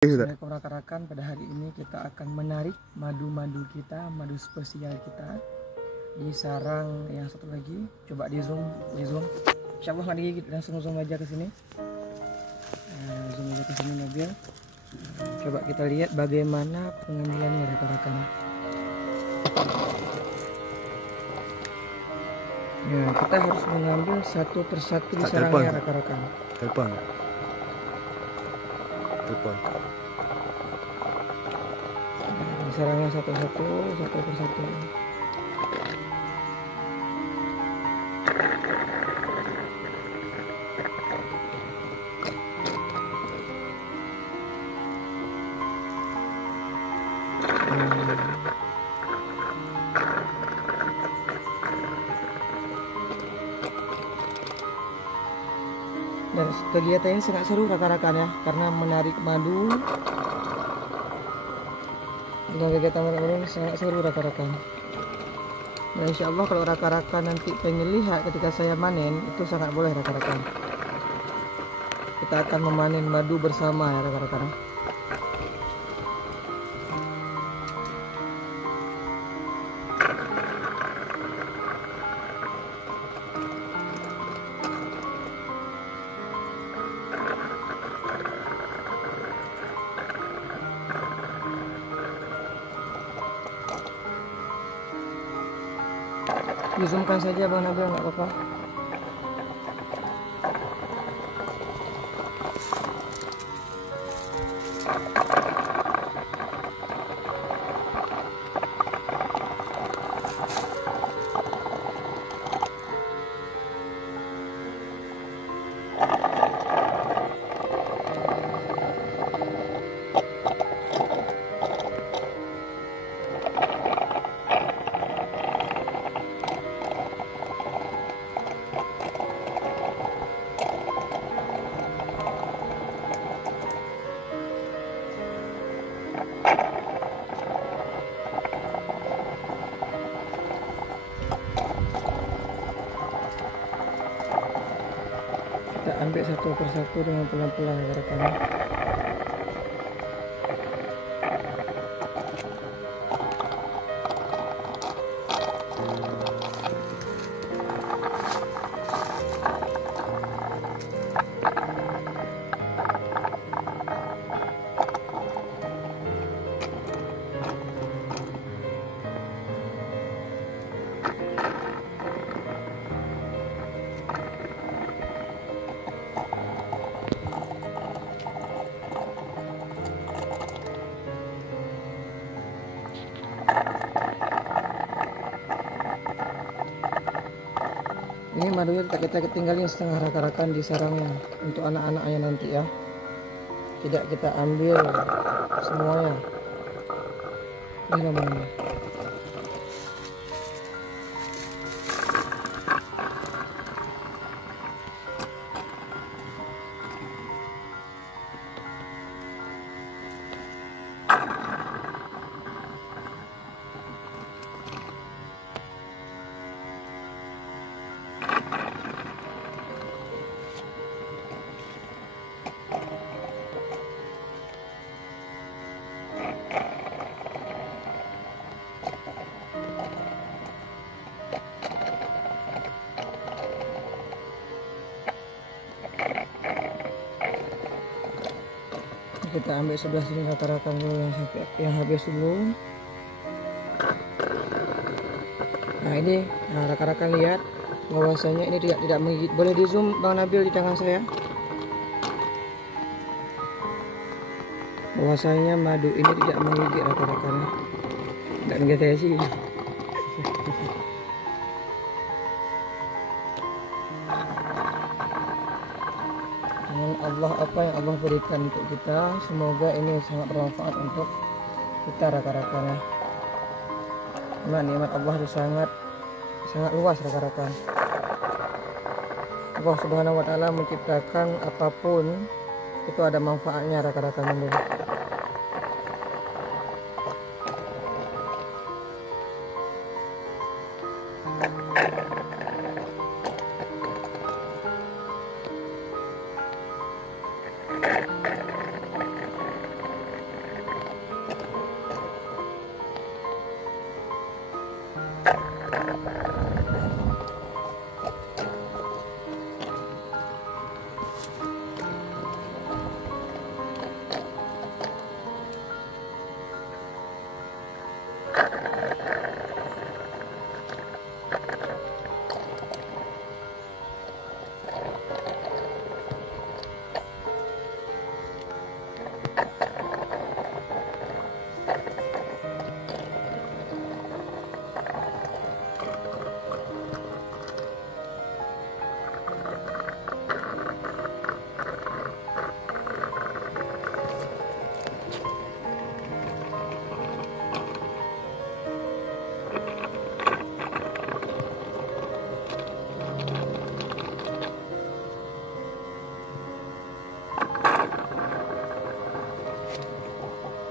Assalamualaikum rekan-rekan, pada hari ini kita akan menarik madu-madu kita, madu spesial kita di sarang yang satu lagi. Coba di zoom. Insyaallah nggak digigit, langsung zoom aja ke sini. Zoom aja ke sini Nabil. Coba kita lihat bagaimana pengambilannya rekan-rekan. Nah, kita harus mengambil satu persatu di sarangnya rekan-rekan. Telepon. Di sarangnya satu persatu. Dan kegiatan ini sangat seru rekan-rekan ya, karena menarik madu. Dengan kegiatan madu ini sangat seru rekan-rekan. Dan insya Allah kalau rekan-rekan nanti pengen lihat ketika saya manen, itu sangat boleh rekan-rekan. Kita akan memanen madu bersama ya rekan-rekan. Dizoomkan saja Bang Nabil, nggak apa-apa. Kita ambil satu persatu dengan pelan-pelan rekan-rekan. Ini madunya kita tinggalin setengah rekan-rekan di sarangnya untuk anak-anaknya nanti ya. Tidak kita ambil semuanya. Ini namanya. Kita ambil sebelah sini rekan-rekan dulu yang habis dulu. Nah ini, rekan-rekan lihat bahwasanya ini tidak menggigit. Boleh di zoom Bang Nabil di tangan saya. Bahwasanya madu ini tidak menggigit rekan-rekan. Tidak menggigit saya sih. Dengan Allah, apa yang Allah berikan untuk kita, semoga ini sangat bermanfaat untuk kita rekan-rekan ya. Nikmat Allah itu sangat luas rekan-rekan. Allah Subhanahu wa Ta'ala menciptakan apapun itu ada manfaatnya rekan-rekan.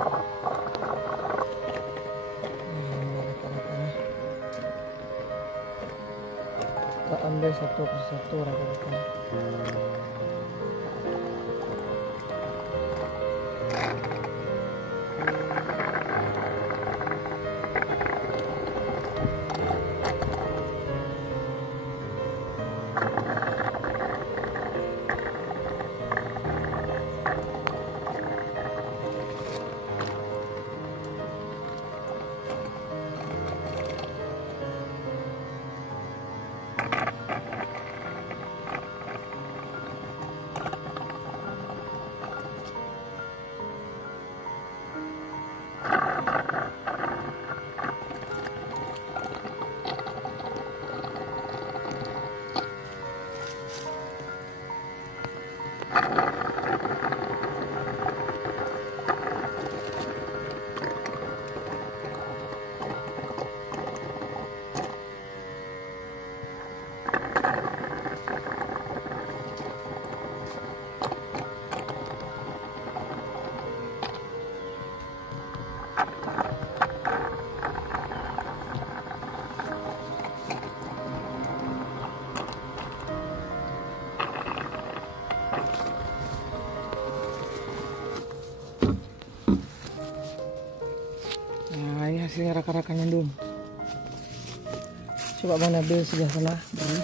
Kita ambil satu persatu rekan-rekan. Nah, ini hasilnya rekan-rekan mendung. Coba Bang Nabil sebelah sana dulu.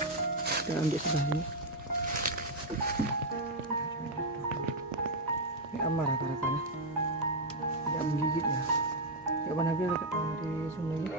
Kita ambil sebelah ini. Ini aman rekan-rekan ya. Tidak menggigit ya. Coba Bang Nabil di zoom lagi.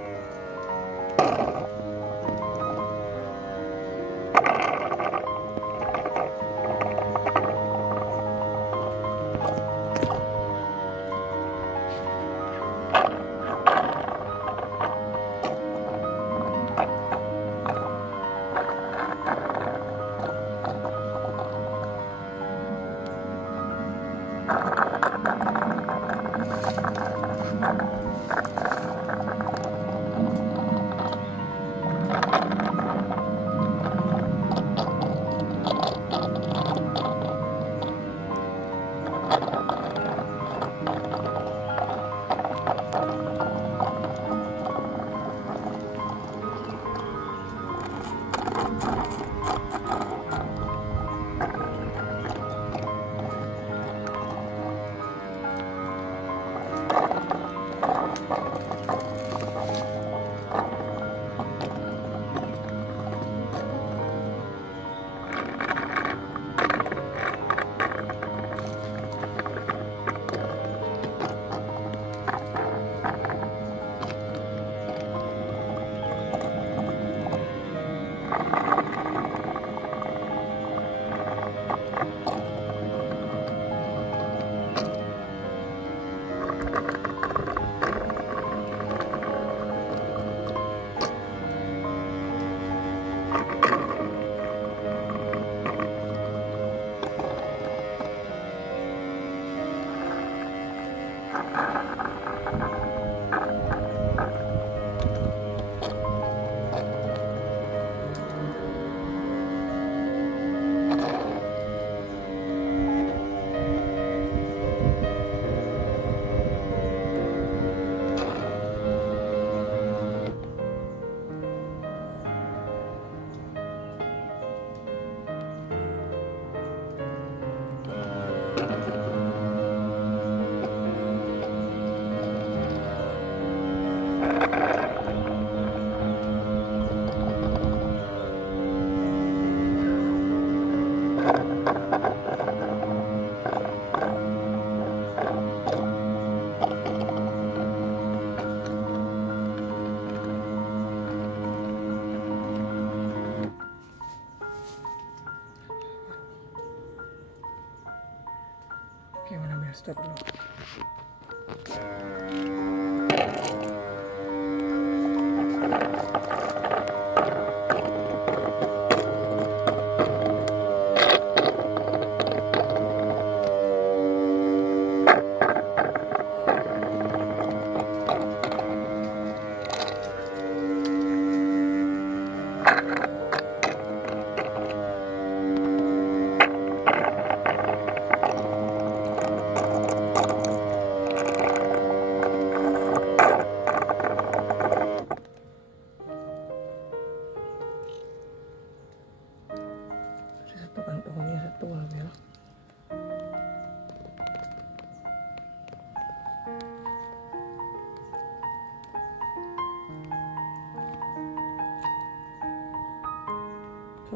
Oke, mana biar stop dulu.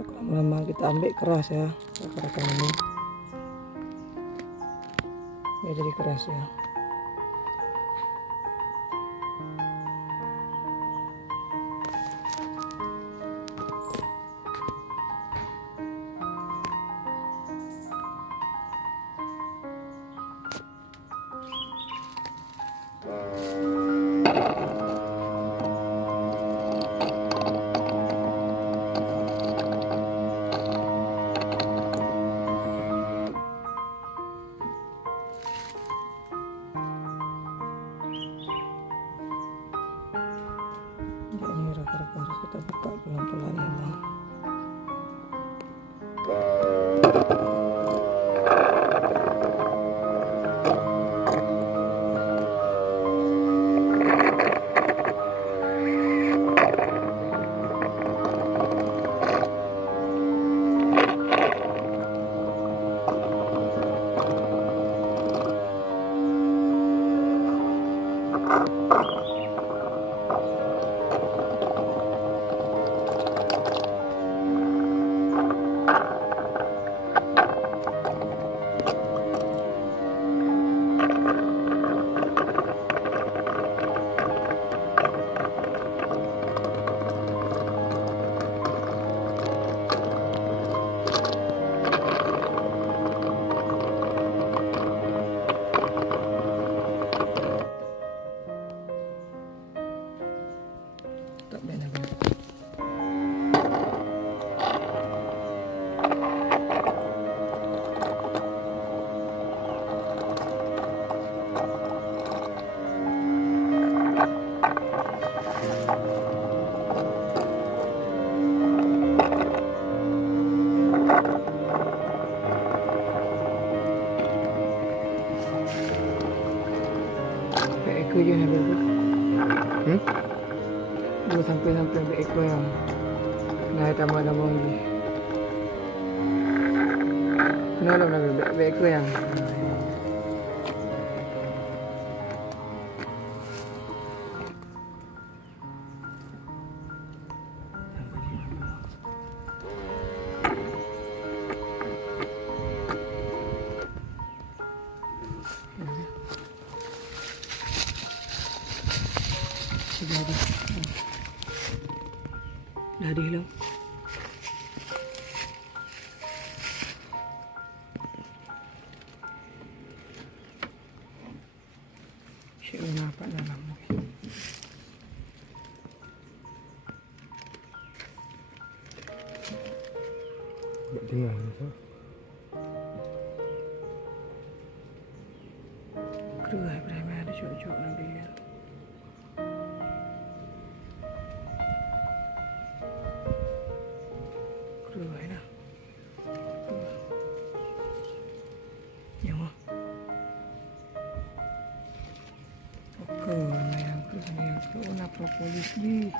lama-lama kita ambil keras ya rekan ini. Ya jadi keras ya. Ini raka-raka harus kita buka pelan-pelan memang. Tak benar. Ekor je nak berapa? 2 sampai ambil ekor yang naik tambah-tambah lagi. Kenapa nak ambil ekor yang? Dah hilang. Syekh nampak dalam mungkin. Tak dengar tu. Keruh Ibrahim ada cok-cok nanti. Keruh dah. Ya mah. Oke, yang keruh nak propolis ni.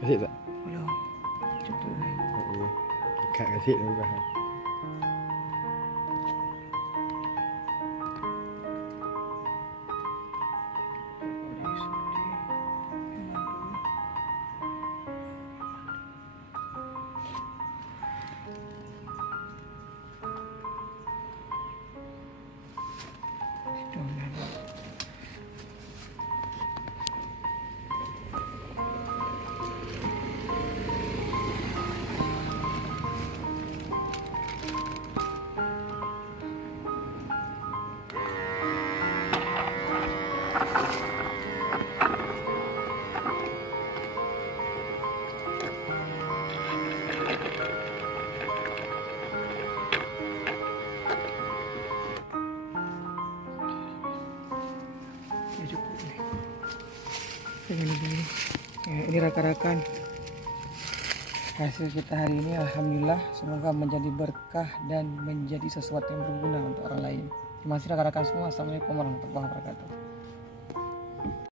Kasih tak? Belum. Cepat ni. Oh. Dekat kasih tu bukan. Ini rakan-rakan hasil kita hari ini, alhamdulillah, semoga menjadi berkah dan menjadi sesuatu yang berguna untuk orang lain. Terima kasih rakan-rakan semua. Assalamualaikum warahmatullahi wabarakatuh.